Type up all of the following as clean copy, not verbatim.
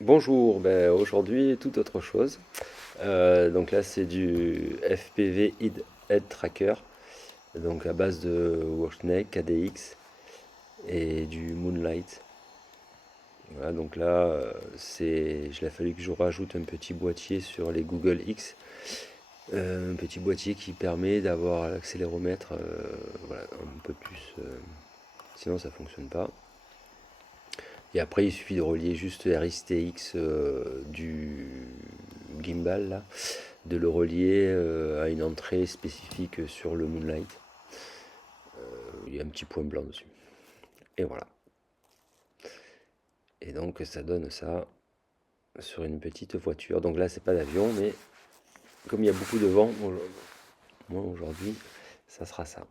Bonjour, aujourd'hui tout autre chose. Donc là c'est du FPV Head Tracker, donc à base de Washnet, KDX et du Moonlight. Voilà, donc là il a fallu que je rajoute un petit boîtier sur les Google X, un petit boîtier qui permet d'avoir l'accéléromètre voilà, un peu plus, sinon ça fonctionne pas. Et après, il suffit de relier juste RSTX du gimbal, là, de le relier à une entrée spécifique sur le Moonlight. Il y a un petit point blanc dessus. Et voilà. Et donc, ça donne ça sur une petite voiture. Donc là, c'est pas d'avion, mais comme il y a beaucoup de vent, moi aujourd'hui, ça sera ça.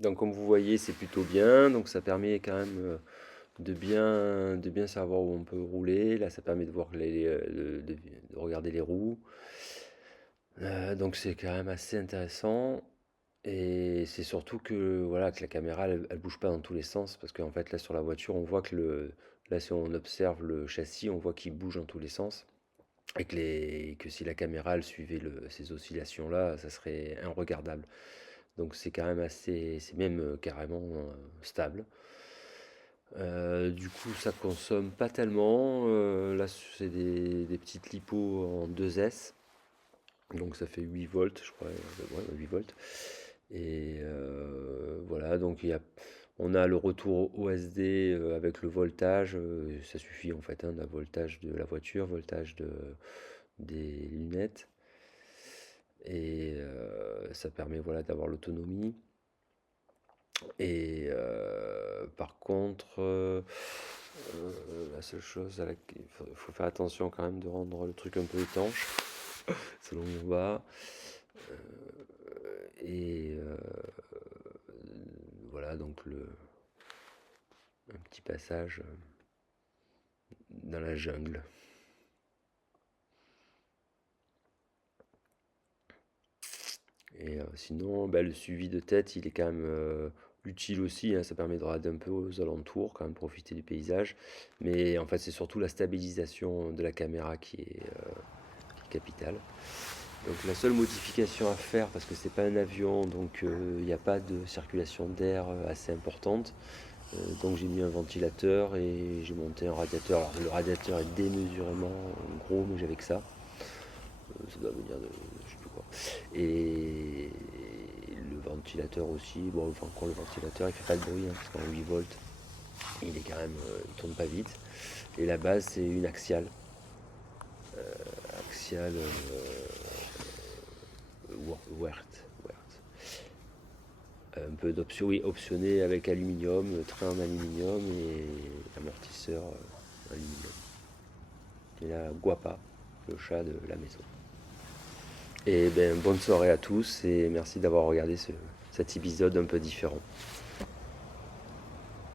Donc comme vous voyez, c'est plutôt bien. Donc ça permet quand même de bien savoir où on peut rouler. Là, ça permet de voir de regarder les roues. Donc c'est quand même assez intéressant. Et c'est surtout que voilà que la caméra elle bouge pas dans tous les sens parce qu'en fait là sur la voiture on voit que là si on observe le châssis on voit qu'il bouge dans tous les sens et que si la caméra elle suivait ces oscillations là ça serait inregardable. Donc c'est quand même assez, c'est même carrément stable. Du coup, ça consomme pas tellement. Là, c'est des petites lipos en 2S. Donc ça fait 8 volts, je crois. Ouais, 8 volts. Et voilà, donc on a le retour OSD avec le voltage. Ça suffit en fait, hein, le voltage de la voiture, voltage des lunettes. Et ça permet voilà, d'avoir l'autonomie. Et par contre, la seule chose à laquelle il faut faire attention quand même de rendre le truc un peu étanche selon on va. Et voilà donc un petit passage dans la jungle. Et sinon, bah, le suivi de tête, il est quand même utile aussi, hein, ça permet de regarder un peu aux alentours, quand même profiter du paysage. Mais en fait, c'est surtout la stabilisation de la caméra qui est capitale. Donc la seule modification à faire, parce que c'est pas un avion, donc il n'y a pas de circulation d'air assez importante. Donc j'ai mis un ventilateur et j'ai monté un radiateur. Alors le radiateur est démesurément gros, mais j'avais que ça. Ça doit venir de je sais plus quoi. Et le ventilateur aussi, bon enfin quand le ventilateur il fait pas de bruit, hein, parce qu'en 8 volts il est quand même, il tourne pas vite. Et la base c'est une axiale. Axiale Werth. Un peu d'option, oui, optionné avec aluminium, train en aluminium et amortisseur aluminium. Et là, Guapa, le chat de la maison. Et ben, bonne soirée à tous et merci d'avoir regardé cet épisode un peu différent.